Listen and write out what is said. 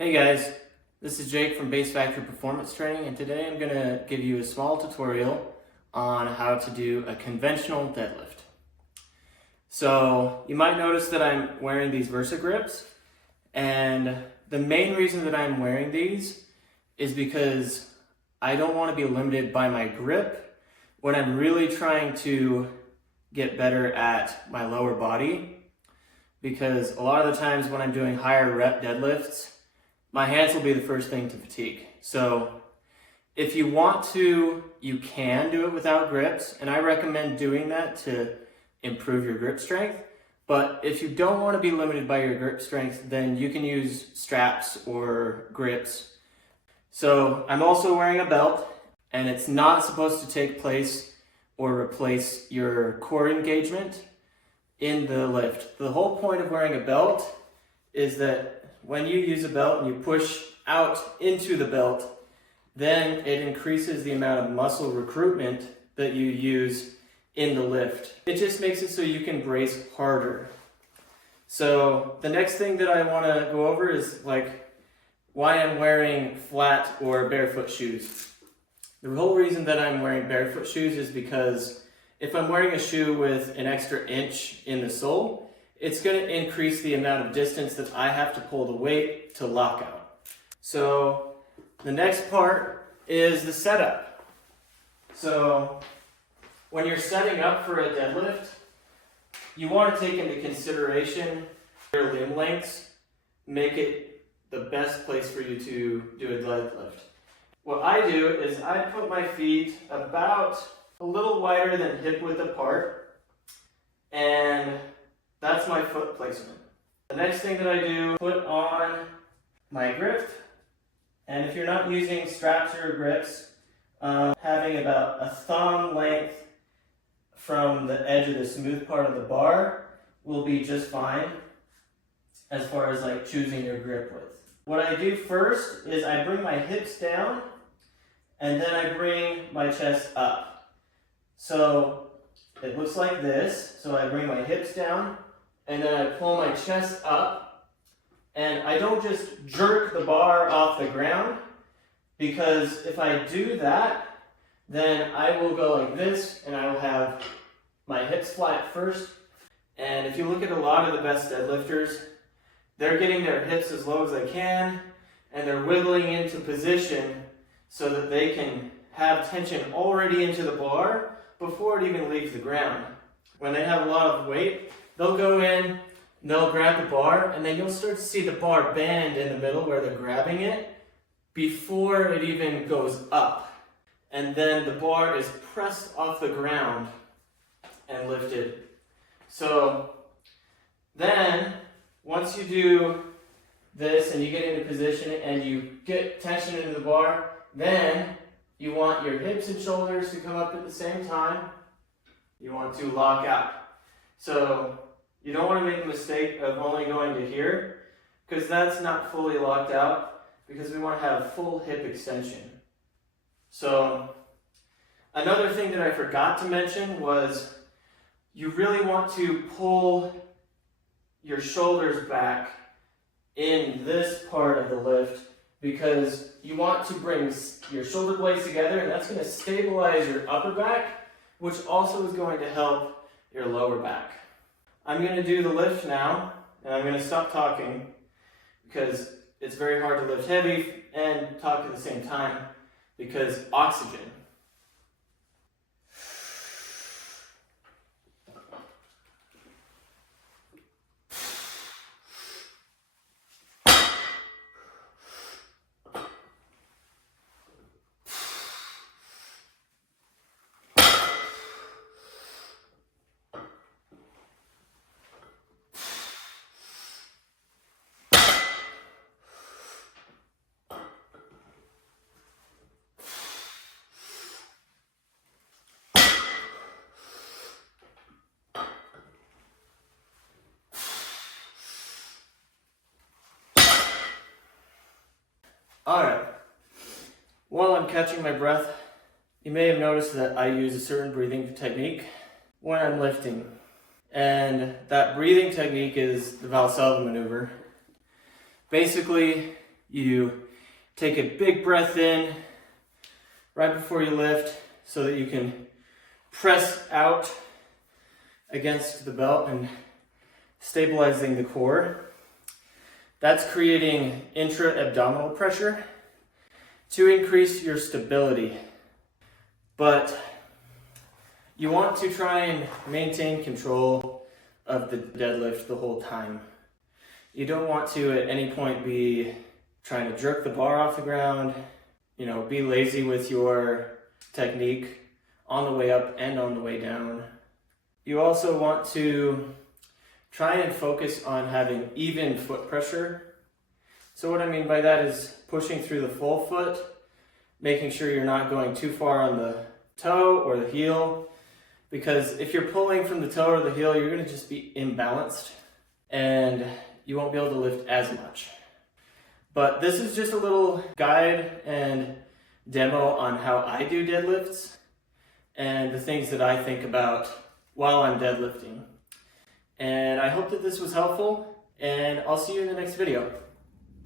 Hey guys, this is Jake from Base Factory Performance Training, and today I'm going to give you a small tutorial on how to do a conventional deadlift. So you might notice that I'm wearing these Versa grips, and the main reason that I'm wearing these is because I don't want to be limited by my grip when I'm really trying to get better at my lower body, because a lot of the times when I'm doing higher rep deadlifts, my hands will be the first thing to fatigue. So if you want to, you can do it without grips, and I recommend doing that to improve your grip strength. But if you don't want to be limited by your grip strength, then you can use straps or grips. So I'm also wearing a belt, and it's not supposed to take place or replace your core engagement in the lift. The whole point of wearing a belt is that when you use a belt and you push out into the belt, then it increases the amount of muscle recruitment that you use in the lift. It just makes it so you can brace harder. So the next thing that I want to go over is why I'm wearing flat or barefoot shoes. The whole reason that I'm wearing barefoot shoes is because if I'm wearing a shoe with an extra inch in the sole, it's going to increase the amount of distance that I have to pull the weight to lock out. So the next part is the setup. So when you're setting up for a deadlift, you want to take into consideration your limb lengths, make it the best place for you to do a deadlift. What I do is I put my feet about a little wider than hip width apart, and that's my foot placement. The next thing that I do, put on my grip, and if you're not using straps or grips, having about a thumb length from the edge of the smooth part of the bar will be just fine as far as choosing your grip width. What I do first is I bring my hips down, and then I bring my chest up. So it looks like this. So I bring my hips down, and then I pull my chest up, and I don't just jerk the bar off the ground, because if I do that, then I will go like this, and I will have my hips flat first. And if you look at a lot of the best deadlifters, they're getting their hips as low as they can, and they're wiggling into position so that they can have tension already into the bar before it even leaves the ground. When they have a lot of weight, they'll go in, they'll grab the bar, and then you'll start to see the bar bend in the middle where they're grabbing it before it even goes up. And then the bar is pressed off the ground and lifted. So then, once you do this and you get into position and you get tension into the bar, then you want your hips and shoulders to come up at the same time. You want to lock out. So you don't want to make a mistake of only going to here, because that's not fully locked out, because we want to have full hip extension. So another thing that I forgot to mention was you really want to pull your shoulders back in this part of the lift, because you want to bring your shoulder blades together, and that's going to stabilize your upper back, which also is going to help your lower back. I'm going to do the lift now, and I'm going to stop talking because it's very hard to lift heavy and talk at the same time, because oxygen. Alright, while I'm catching my breath, you may have noticed that I use a certain breathing technique when I'm lifting. And that breathing technique is the Valsalva maneuver. Basically, You take a big breath in right before you lift so that you can press out against the belt and stabilizing the core. That's creating intra-abdominal pressure to increase your stability. But you want to try and maintain control of the deadlift the whole time. You don't want to at any point be trying to jerk the bar off the ground, be lazy with your technique on the way up and on the way down. You also want to try and focus on having even foot pressure. So what I mean by that is pushing through the full foot, making sure you're not going too far on the toe or the heel, because if you're pulling from the toe or the heel, you're going to just be imbalanced and you won't be able to lift as much. But this is just a little guide and demo on how I do deadlifts and the things that I think about while I'm deadlifting. And I hope that this was helpful, and I'll see you in the next video.